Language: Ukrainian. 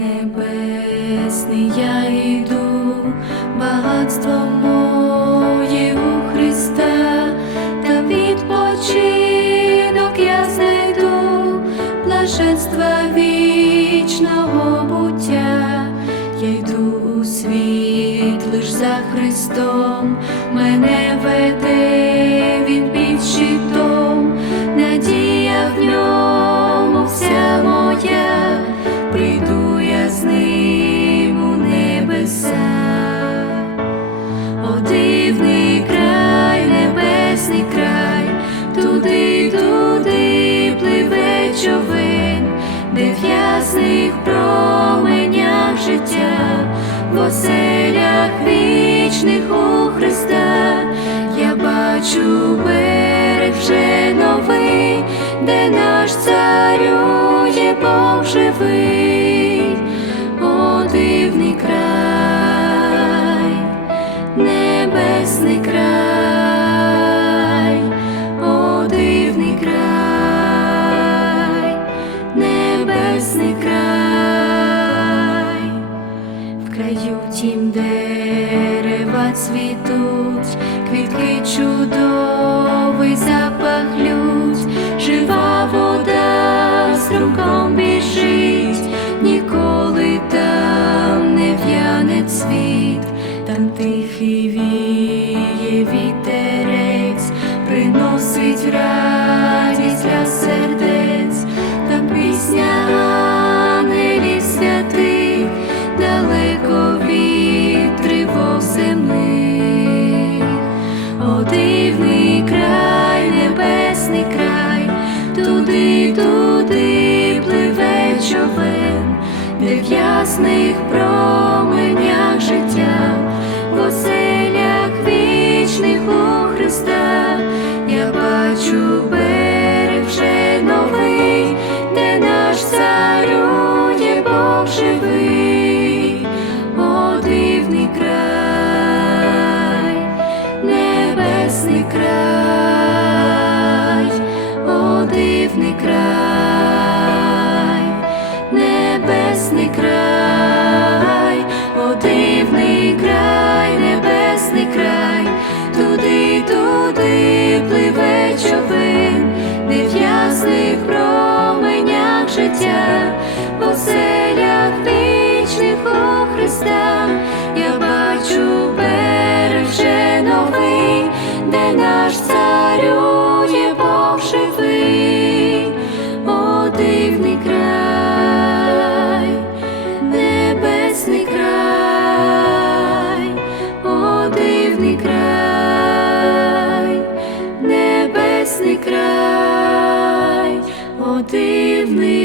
небесний я йду, багатство моє у Христа, та відпочинок я знайду, блаженства вічного буття, я йду у світ лиш за Христом, мене веде життя, в оселях вічних у Христа, я бачу берег вже новий, де в краю тім дерева цвітуть, квітки чудовий запах лють, жива вода струком біжить, ніколи там не в'яне цвіт, там тихий віє вітерець, приносить радість О, дивний край, небесний край, туди, туди пливе човен, де в ясних променях життя, о дивний край, небесний край, о дивний край, небесний край, туди, туди пливе човен, де в ясних променях життя, в оселях вічних у Христа, я бачу берег вже новий, де наш царює Бог живий, о дивний край, небесний край, о дивний край, небесний край, о дивний